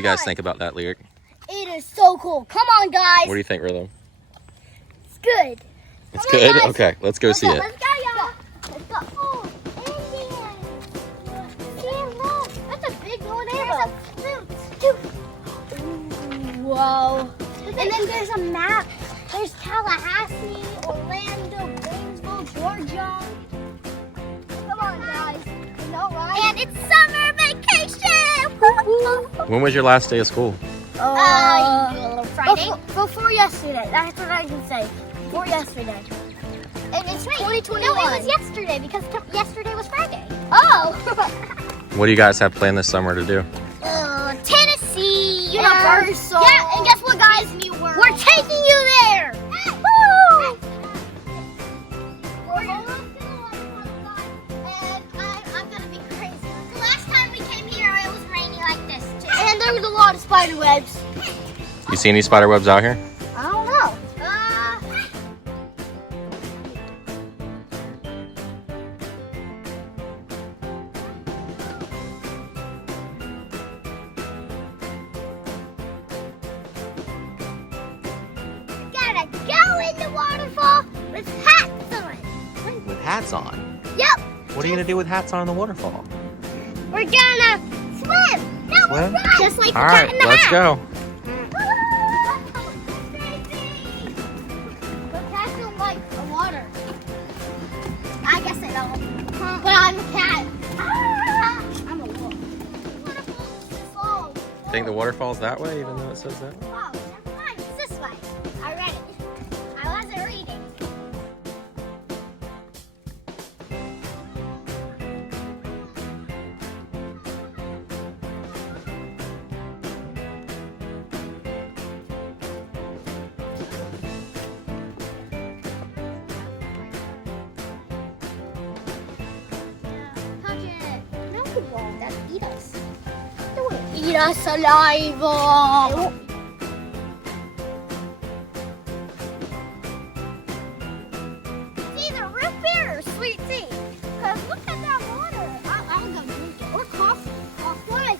you guys think about that, Lyric? It is so cool. Come on, guys. What do you think, Rhythm? It's good. It's good? Guys. Okay, let's go see it. Let's go, y'all. Let's go. Oh, Indians. See, look. That's a big old arrow. Whoa. And then there's a map. There's Tallahassee, Orlando, Gainesville, Georgia. Come on, guys. You know, right? And it's summer vacation. When was your last day of school? Friday? Before yesterday. That's what I can say. Before yesterday. And it's 2021. No, it was yesterday because yesterday was Friday. Oh! What do you guys have planned this summer to do? Tennessee, Universal. Yeah, and guess what, guys? We're taking you there. Woo! And I'm gonna be crazy. The last time we came here, it was raining like this too. And there was a lot of spider webs. You see any spider webs out here? I don't know. Gotta go in the waterfall with hats on. With hats on? Yep. What are you going to do with hats on in the waterfall? We're gonna swim. No, Swim? we're just like All the right, cat in the let's hat. go. But cats don't like the water. I guess they don't. But I'm a cat. I'm a wolf. Think the waterfall's that way, even though it says that way? Oh, never mind. It's this way. I read it. I wasn't reading. Touch it. No, it won't. That'll eat us. Eat us alive. See the root beer or sweet tea? Cause look at that water. I'm gonna drink it. Or coffee. What?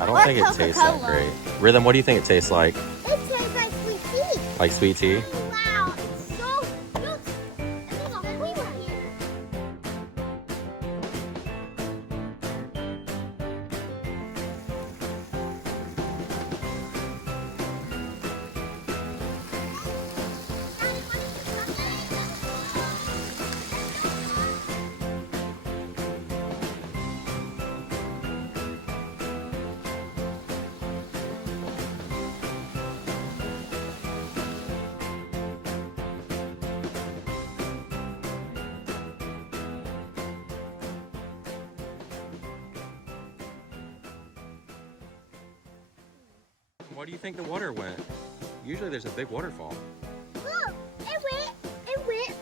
I don't Or think it tastes that Coca-Cola. great. Rhythm, what do you think it tastes like? It tastes like sweet tea. Like sweet tea? Wow, it's so good. And there's a flavor here. Where do you think the water went? Usually there's a big waterfall. Look, it went on the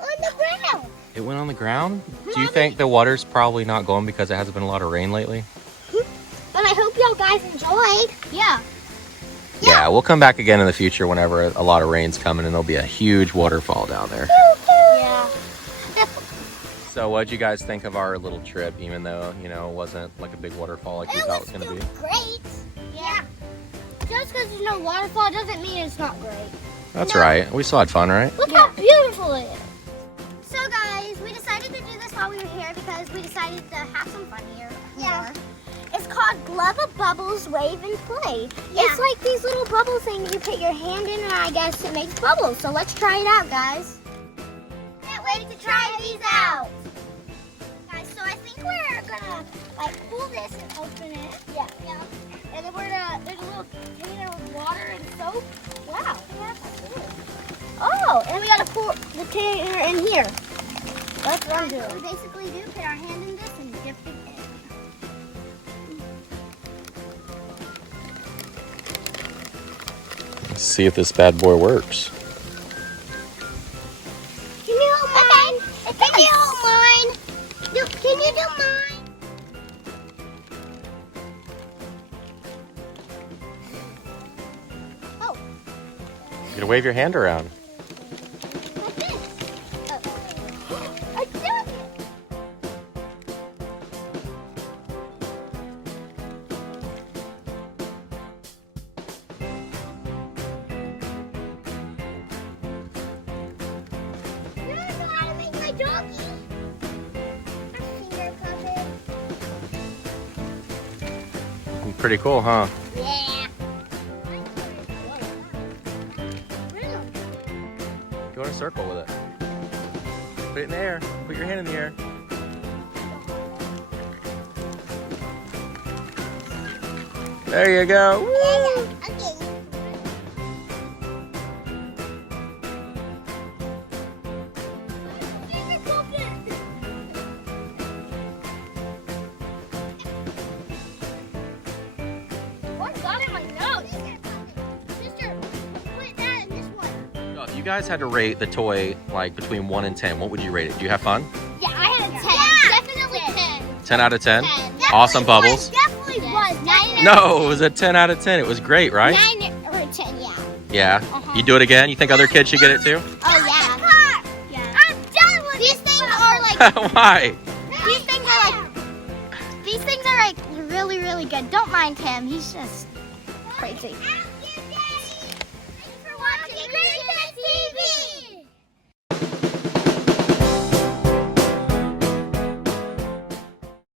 ground. It went on the ground? Do you think the water's probably not going because it hasn't been a lot of rain lately? But I hope y'all guys enjoyed. Yeah. Yeah, we'll come back again in the future whenever a lot of rain's coming and there'll be a huge waterfall down there. Yeah. So what'd you guys think of our little trip, even though, you know, it wasn't like a big waterfall like we thought it was going to be? Great. Yeah. Just because there's no waterfall doesn't mean it's not great. That's right. We still had fun, right? Look how beautiful it is. So guys, we decided to do this while we were here because we decided to have some fun here. Yeah. It's called Glubba Bubbles Wave and Play. Yeah. It's like these little bubble things you put your hand in and I guess it makes bubbles. So let's try it out, guys. Can't wait to try these out. Guys, so I think we're gonna like pull this and open it. Yeah. Yeah. And then there's a little container with water and soap. Wow. Yeah, that's cool. Oh, and we gotta pour the container in here. That's what I'm doing. What we basically do, put our hand in this and dip it in. Let's see if this bad boy works. Can you hold mine? Can you hold mine? Can you do mine? Oh. You gotta wave your hand around. Like this. I'm doing it. doggy. Finger puppet. Pretty cool, huh? Yeah. Go in a circle with it. Put it in the air. Put your hand in the air. There you go. Woo! Okay. What got in my nose? Sister, put that in this one. So if you guys had to rate the toy like between 1 and 10, what would you rate it? Do you have fun? Yeah, I had a 10. Yeah. Definitely 10. 10 out of 10? 10. Awesome, Bubbles. Definitely was. 9 No, it was a 10 out of 10. It was great, right? 9 or 10, yeah. Yeah. You do it again? You think other kids should get it too? Oh, yeah. I'm done with these things are like Why? these things are like really, really good. Don't mind him. He's just crazy.